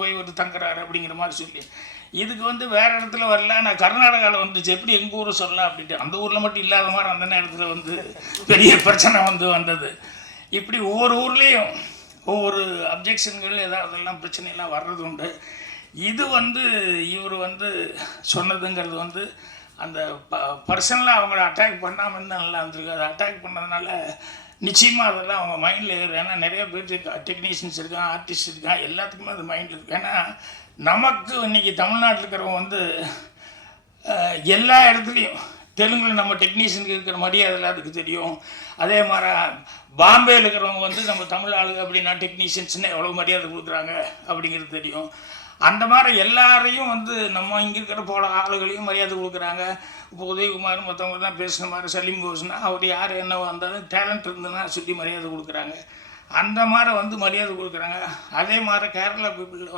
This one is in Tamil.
போய் ஒரு தங்குறாரு அப்படிங்கிற மாதிரி சொல்லி இதுக்கு வந்து வேறு இடத்துல வரல. நான் கர்நாடகாவில் வந்துச்சு எப்படி எங்கள் ஊரை சொல்லலாம் அப்படின்ட்டு அந்த ஊரில் மட்டும் இல்லாத மாதிரி அந்த நேரத்தில் வந்து பெரிய பிரச்சனை வந்தது. இப்படி ஒவ்வொரு ஊர்லேயும் ஒவ்வொரு அப்ஜெக்ஷன்கள் ஏதாவதெல்லாம் பிரச்சனையெல்லாம் வர்றது உண்டு. இது வந்து இவர் வந்து சொன்னதுங்கிறது வந்து அந்த பர்சனலாக அவங்கள அட்டாக் பண்ணாமல் இருந்தால் நல்லா இருந்திருக்கு. அதை அட்டாக் பண்ணதுனால நிச்சயமாக அதெல்லாம் அவங்க மைண்டில் ஏறும். ஏன்னா நிறைய பேர் டெக்னீஷியன்ஸ் இருக்கான், ஆர்டிஸ்ட் இருக்கான், எல்லாத்துக்குமே அது மைண்டில் இருக்குது. ஏன்னா நமக்கு இன்றைக்கி தமிழ்நாட்டில் இருக்கிறவங்க வந்து எல்லா இடத்துலையும் தெலுங்கில் நம்ம டெக்னீஷியனுக்கு இருக்கிற மரியாதை அதுக்கு தெரியும். அதே மாதிரி பாம்பேயில் இருக்கிறவங்க வந்து நம்ம தமிழ் ஆளுங்க அப்படின்னா டெக்னீஷியன்ஸ்னு எவ்வளோ மரியாதை கொடுக்குறாங்க அப்படிங்கிறது தெரியும். அந்த மாதிரி எல்லாரையும் வந்து நம்ம இங்கே இருக்கிற போல ஆளுகளையும் மரியாதை கொடுக்குறாங்க. இப்போ உதயகுமார் மற்றவங்க தான் பேசுன மாதிரி சலீம் கோஸ்னா அவர் யார் என்ன வந்தாலும் டேலண்ட் இருந்ததுன்னா சொல்லி மரியாதை கொடுக்குறாங்க. அந்த மாதிரி வந்து மரியாதை கொடுக்குறாங்க. அதே மாதிரி கேரளா பீப்புள்